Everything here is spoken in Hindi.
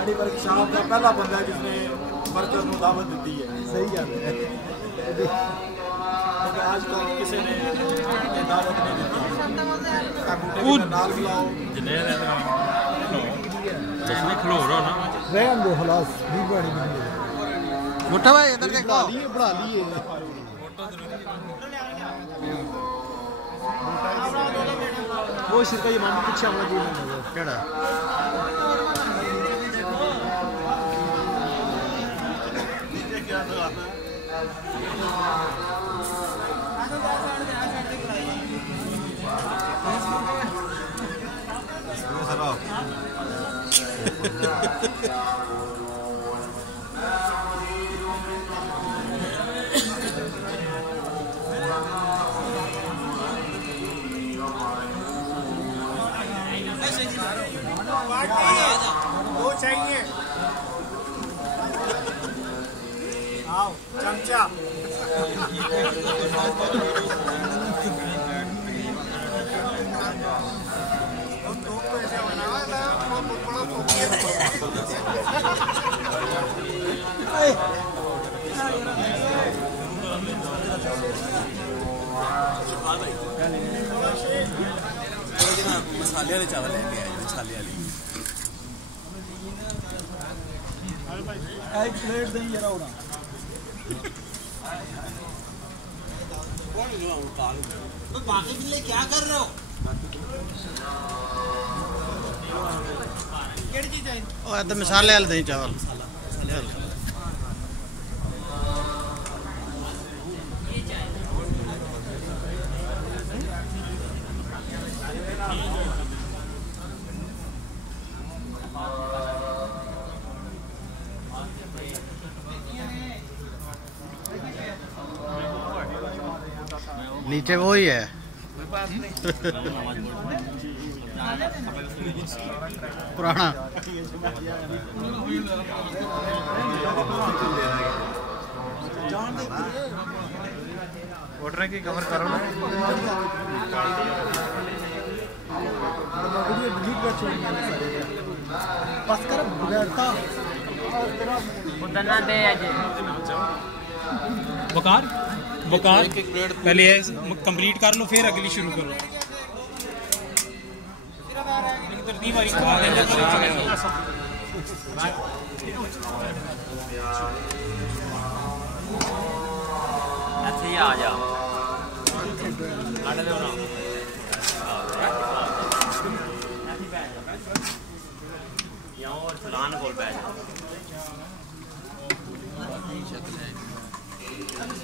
आड़ी वर्क शॉप का पहला बंदा जिसने वर्कर को दावत दी है। सही गल है। आज तक किसी ने दावत नहीं दी। नाल बुलाओ जिसने खलो रहा ना रहन दो खलास भी बड़ी बड़ी मुट्ठा भाई इधर देखो बढ़ा लिए वो सिरका ये मामू पीछे हमला जी नहीं केड़ा दो चाहिए। आओ चमचा मसाले वाले चावल लेके आए मसाले वाले एक प्लेट दें जरा उड़ा तो बाकी के लिए क्या कर रहे हो केड़ी चीज चाहिए? ओ इधर मसाले वाले दें चावल नीचे वो ही है पुराना ऑर्डर की कवर करो ना बस कर बैठता उतना दे आज बुखार बुखार पहले कंप्लीट कर लो फिर अगली शुरू करो तरतीब वाली खा देंगे ऐसे ही आ जा आड़े दो ना यहाँ और फलान बोल बैठ